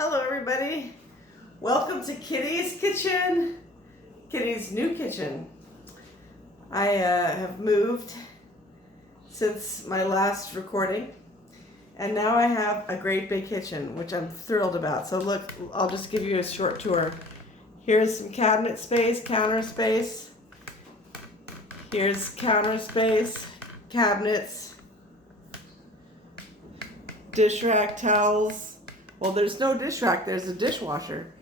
Hello everybody, welcome to Kitty's Kitchen, Kitty's new kitchen. I have moved since my last recording and now I have a great big kitchen which I'm thrilled about. So look, I'll just give you a short tour. Here's some cabinet space, counter space. Here's counter space, cabinets, dish rack, towels. Well, there's no dish rack, there's a dishwasher.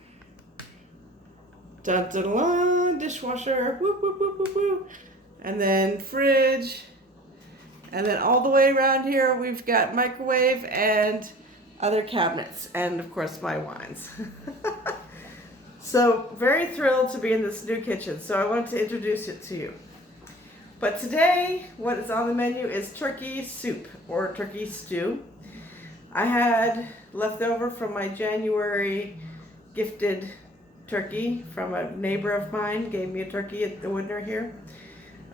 Dun dun dun, dishwasher, whoop whoop whoop whoop whoop. And then fridge. And then all the way around here we've got microwave and other cabinets. And of course my wines. So very thrilled to be in this new kitchen. So I wanted to introduce it to you. But today what is on the menu is turkey soup or turkey stew. I had leftover from my January gifted turkey from a neighbor of mine, gave me a turkey at the winter here.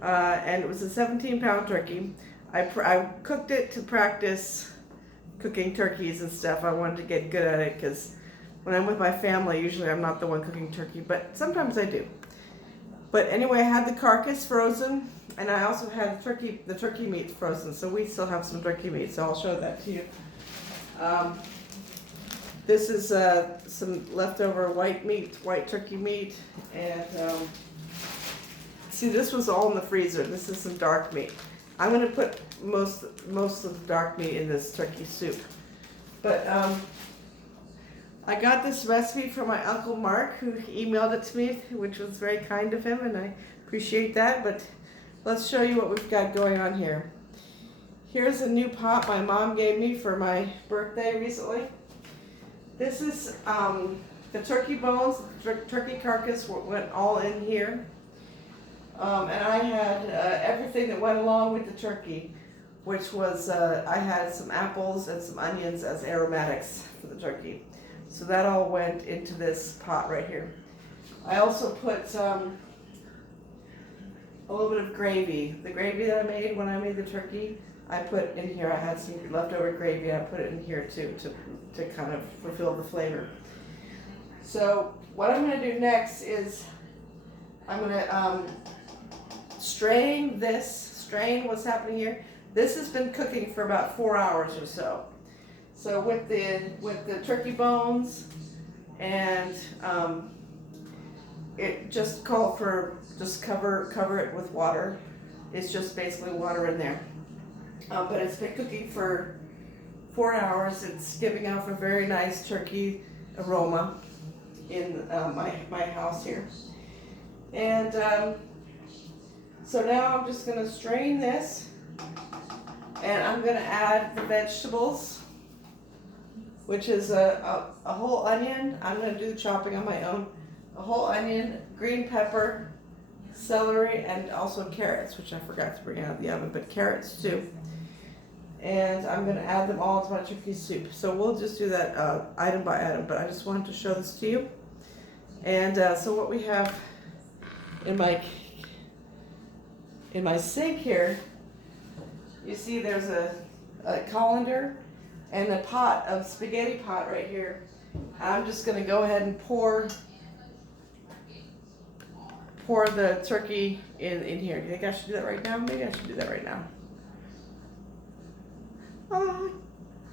And it was a 17-pound turkey. I cooked it to practice cooking turkeys and stuff. I wanted to get good at it because when I'm with my family, usually I'm not the one cooking turkey, but sometimes I do. But anyway, I had the carcass frozen, and I also had the turkey meat frozen, so we still have some turkey meat, so I'll show that to you. This is some leftover white turkey meat, and see, this was all in the freezer. This is some dark meat. I'm going to put most of the dark meat in this turkey soup. But I got this recipe from my Uncle Mark, who emailed it to me, which was very kind of him, and I appreciate that. But let's show you what we've got going on here. Here's a new pot my mom gave me for my birthday recently. This is the turkey bones, the turkey carcass went all in here. And I had everything that went along with the turkey, which was, I had some apples and some onions as aromatics for the turkey. So that all went into this pot right here. I also put a little bit of gravy. The gravy that I made when I made the turkey, I put in here. I had some leftover gravy. I put it in here too to kind of fulfill the flavor. So what I'm going to do next is I'm going to strain what's happening here. This has been cooking for about 4 hours or so. So with the turkey bones and it just called for just cover it with water. It's just basically water in there. But it's been cooking for 4 hours. It's giving off a very nice turkey aroma in my house here. And so now I'm just going to strain this, and I'm going to add the vegetables, which is a whole onion. I'm going to do the chopping on my own. A whole onion, green pepper, celery, and also carrots, which I forgot to bring out of the oven, but carrots too. And I'm going to add them all to my turkey soup. So we'll just do that item by item, but I just wanted to show this to you. And so what we have in my sink here, you see there's a colander and a pot of spaghetti pot right here. I'm just going to go ahead and pour the turkey in here. Do you think I should do that right now? Maybe I should do that right now.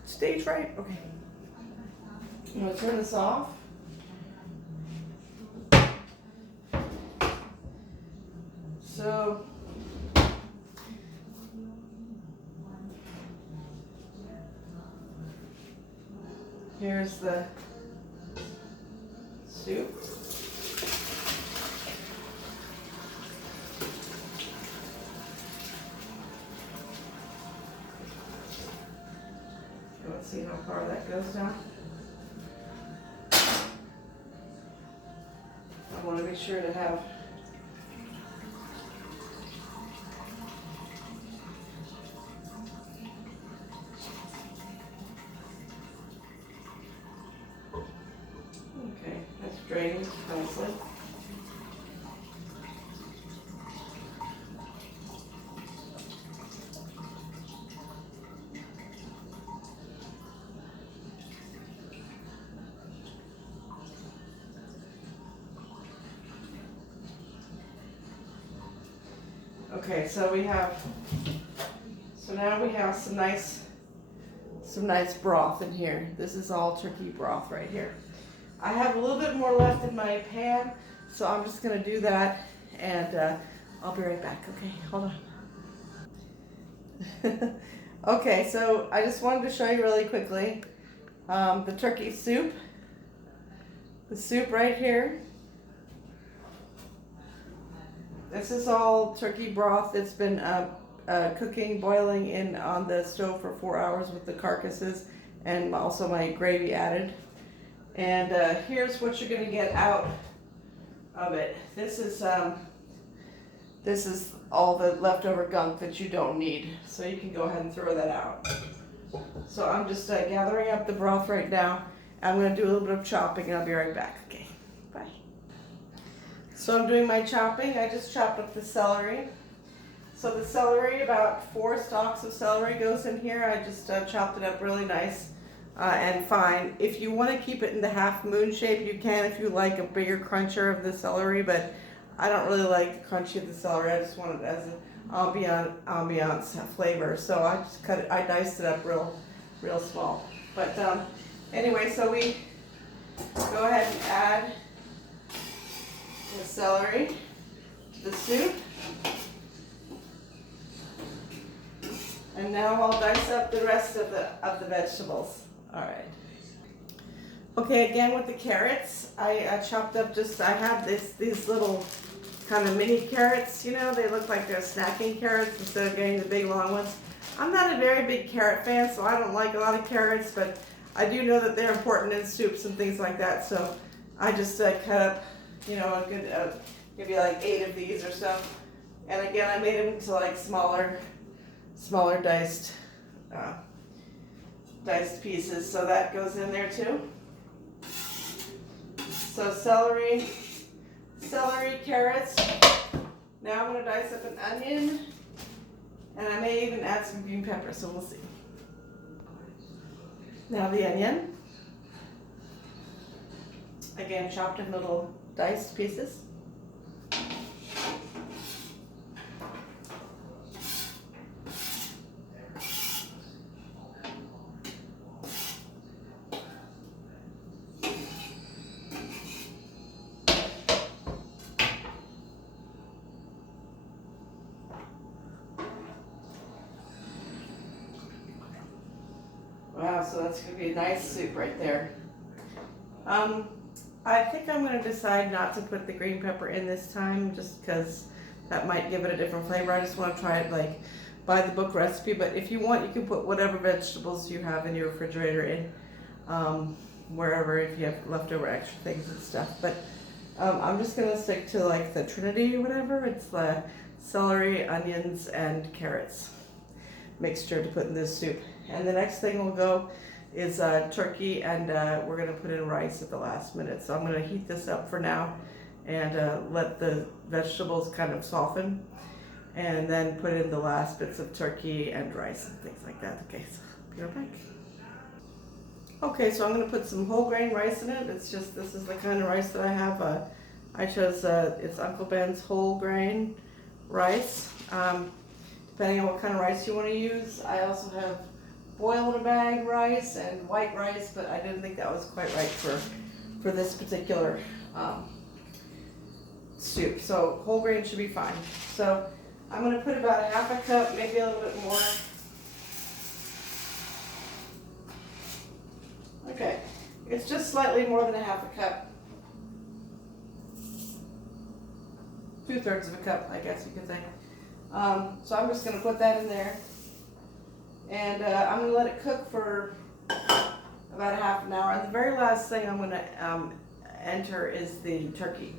Stage right? Okay. I'm going to turn this off. So here's the soup. Let's see how far that goes down. I want to be sure to have that's drained nicely. Okay, so now we have some nice broth in here. This is all turkey broth right here. I have a little bit more left in my pan, so I'm just gonna do that, and I'll be right back. Okay, hold on. Okay, so I just wanted to show you really quickly the turkey soup. The soup right here. This is all turkey broth that's been cooking, boiling in on the stove for 4 hours with the carcasses and also my gravy added. And here's what you're gonna get out of it. This is all the leftover gunk that you don't need, so you can go ahead and throw that out. So I'm just gathering up the broth right now. I'm gonna do a little bit of chopping and I'll be right back. Okay, bye. So I'm doing my chopping. I just chopped up the celery. So the celery, about 4 stalks of celery goes in here. I just chopped it up really nice and fine. If you want to keep it in the half moon shape, you can if you like a bigger cruncher of the celery, but I don't really like the crunchy of the celery. I just want it as an ambiance flavor. So I just I diced it up real small. But anyway, so we go ahead and add the celery to the soup. And now I'll dice up the rest of the vegetables. All right. Okay, again with the carrots, I chopped up I have these little kind of mini carrots, you know, they look like they're snacking carrots instead of getting the big long ones. I'm not a very big carrot fan, so I don't like a lot of carrots, but I do know that they're important in soups and things like that, so I just cut up, you know, a good, maybe like 8 of these or so. And again, I made them into like smaller diced pieces, so that goes in there too. So celery, carrots. Now I'm going to dice up an onion, and I may even add some green pepper, so we'll see. Now the onion, again chopped in little diced pieces. Wow, so that's going to be a nice soup right there. I think I'm going to decide not to put the green pepper in this time just because that might give it a different flavor. I just want to try it like by the book recipe, but if you want, you can put whatever vegetables you have in your refrigerator in, wherever, if you have leftover extra things and stuff. But I'm just going to stick to like the Trinity or whatever. It's the celery, onions, and carrots mixture to put in this soup. And the next thing will go is turkey, and we're going to put in rice at the last minute. So I'm going to heat this up for now and let the vegetables kind of soften, and then put in the last bits of turkey and rice and things like that. Okay, so be right back. Okay, so I'm going to put some whole grain rice in it. It's just, this is the kind of rice that I have. I chose, it's Uncle Ben's whole grain rice. Depending on what kind of rice you want to use. I also have boiled in a bag rice and white rice, but I didn't think that was quite right for this particular soup. So whole grain should be fine. So I'm going to put about a half a cup, maybe a little bit more. Okay, it's just slightly more than a half a cup. 2/3 of a cup, I guess you could say. So I'm just going to put that in there, and I'm going to let it cook for about a half an hour. And the very last thing I'm going to enter is the turkey,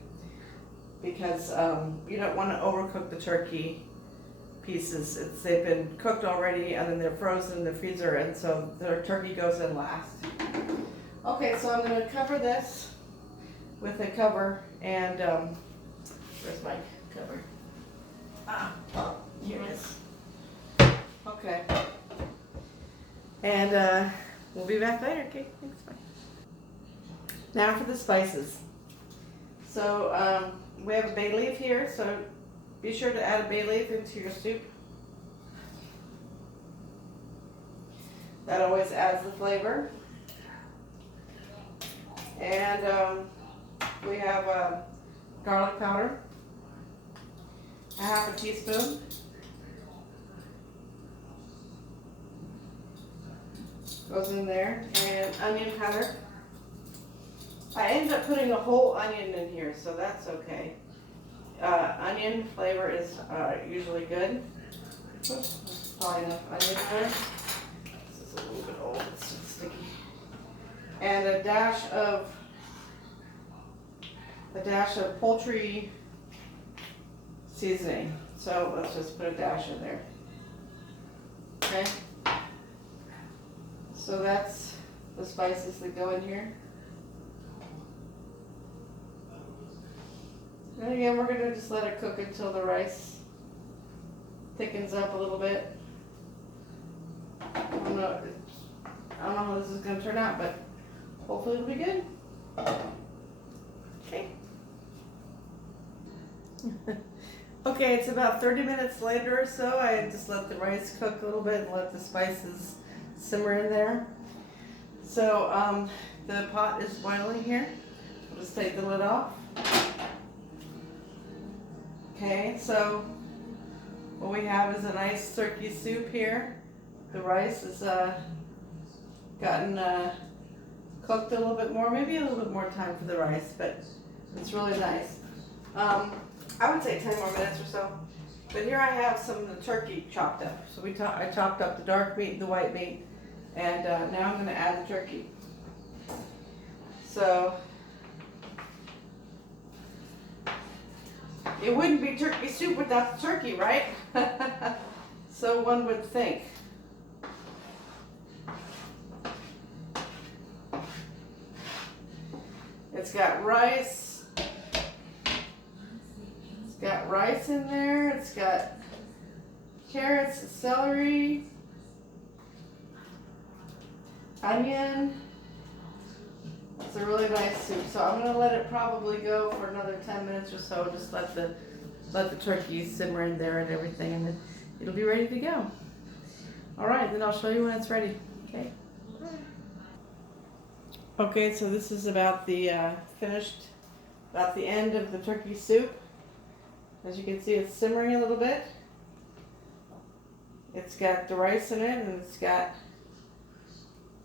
because you don't want to overcook the turkey pieces. They've been cooked already, and then they're frozen in the freezer, and so the turkey goes in last. Okay, so I'm going to cover this with a cover, and where's my cover? Here it is. Okay. And we'll be back later. Okay, thanks, bye. Now for the spices. So we have a bay leaf here, so Be sure to add a bay leaf into your soup. That always adds the flavor. And we have garlic powder, a half a teaspoon. Goes in there, and onion powder. I ended up putting a whole onion in here, so that's okay. Onion flavor is usually good. Oops, probably enough onion there. This is a little bit old, it's so sticky. And a dash of poultry seasoning. So let's just put a dash in there. Okay. So that's the spices that go in here. And again, we're going to just let it cook until the rice thickens up a little bit. I don't know how this is going to turn out, but hopefully it'll be good. Okay. Okay, it's about 30 minutes later or so. I just let the rice cook a little bit and let the spices simmer in there. So the pot is boiling here. I'll just take the lid off. Okay, so what we have is a nice turkey soup here. The rice has gotten cooked a little bit more, maybe a little bit more time for the rice, but it's really nice. I would say 10 more minutes or so. But here I have some of the turkey chopped up. So I chopped up the dark meat and the white meat, and now I'm going to add the turkey. So it wouldn't be turkey soup without the turkey, right? So one would think. It's got rice. It's got rice in there. It's got carrots, celery, onion. It's a really nice soup. So I'm going to let it probably go for another 10 minutes or so. Just let the turkey simmer in there and everything, and then it'll be ready to go. All right, then I'll show you when it's ready. Okay. Okay, so this is about the about the end of the turkey soup. As you can see, it's simmering a little bit. It's got the rice in it, and it's got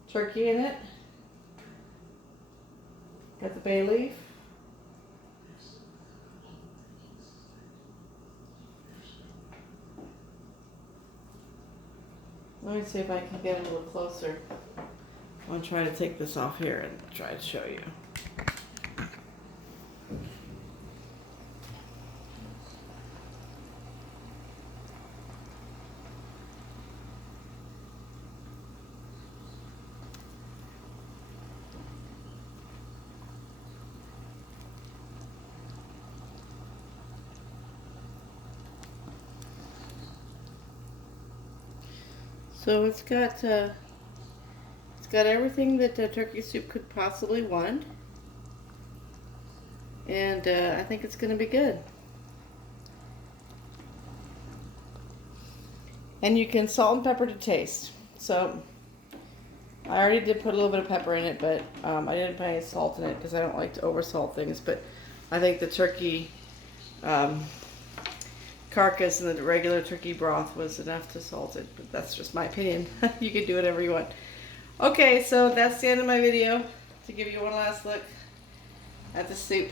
turkey in it. Got the bay leaf. Let me see if I can get a little closer. I'm going to try to take this off here and try to show you. So it's got everything that turkey soup could possibly want, and I think it's going to be good. And you can salt and pepper to taste. So I already did put a little bit of pepper in it, but I didn't put any salt in it because I don't like to oversalt things. But I think the turkey carcass and the regular turkey broth was enough to salt it, but that's just my opinion. You can do whatever you want. Okay, so that's the end of my video, to give you one last look at the soup.